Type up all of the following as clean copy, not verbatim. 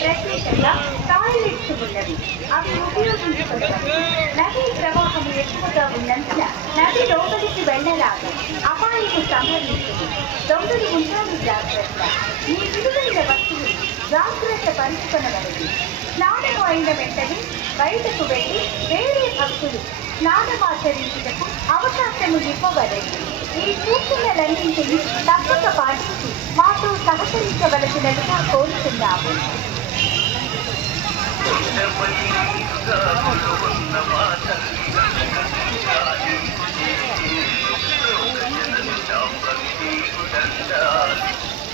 ప్రత్యేకంగా టాయిలెట్స్ ఉన్నవి. అవి ఉపయోగించుకోవచ్చు. నదీ ప్రవాహం ఎక్కువగా ఉన్నందున నది లోపలికి వెళ్ళరాదు. అపాయము సంభవించింది. దొంగలు ఉంటారు జాగ్రత్త. మీ విలువైన వస్తువులు జాగ్రత్త పరుచుకొనవలెను. స్నానము అయిన వెంటనే బయటకు వెళ్ళి వేరే భక్తులు స్నానమాచరించుటకు అవకాశము ఇవ్వవలెను. ఈ సూచనలన్నింటినీ తప్పక పాటించి మాతో సహకరించవలసినదిగా కోరుతున్నాము.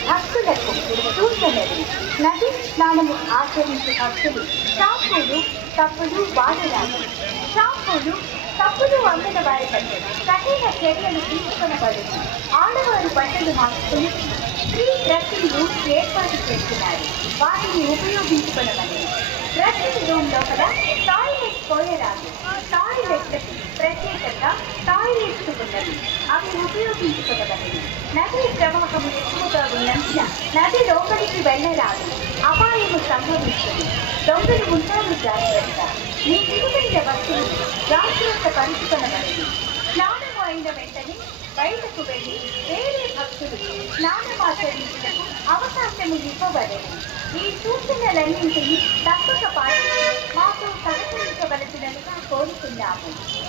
భక్తులకు సూచనలు. నది స్నానము ఆచరించే భక్తులు షాంపూలు తప్పులు వాడరాదు. షాంపూలు తప్పులు అందిన వారి పట్ల కఠిన చర్యలు తీసుకొనబడును. ఆడవారు బట్టలు మార్చుకుని ఫ్రీ డ్రెస్సింగ్ రూమ్స్ ఏర్పాటు చేస్తున్నారు. వాటిని ఉపయోగించుకునవలెను. డ్రెస్సింగ్ రూమ్ లోపల టాయిలెట్ పోయరాదు. టాయిలెట్లకు ప్రత్యేకంగా టాయిలెట్స్ ఉన్నవి. అవి ఉపయోగించుకోవలెను. నదీ ప్రవాహం ఎక్కువగా ఉన్నందున నది లోపలికి వెళ్ళరాదు. అపాయము సంభవిస్తుంది. దొంగలు ఉంటారు జాగ్రత్త. మీ విలువైన వస్తువులు జాగ్రత్త పరుచుకొనవలెను. స్నానము అయిన వెంటనే బయటకు వెళ్ళి వేరే భక్తులు స్నానమాచరించుటకు అవకాశము ఇవ్వవలెను. ఈ సూచనలన్నింటినీ తప్పక పాటించి మాతో సహకరించవలసినదిగా కోరుతున్నాము.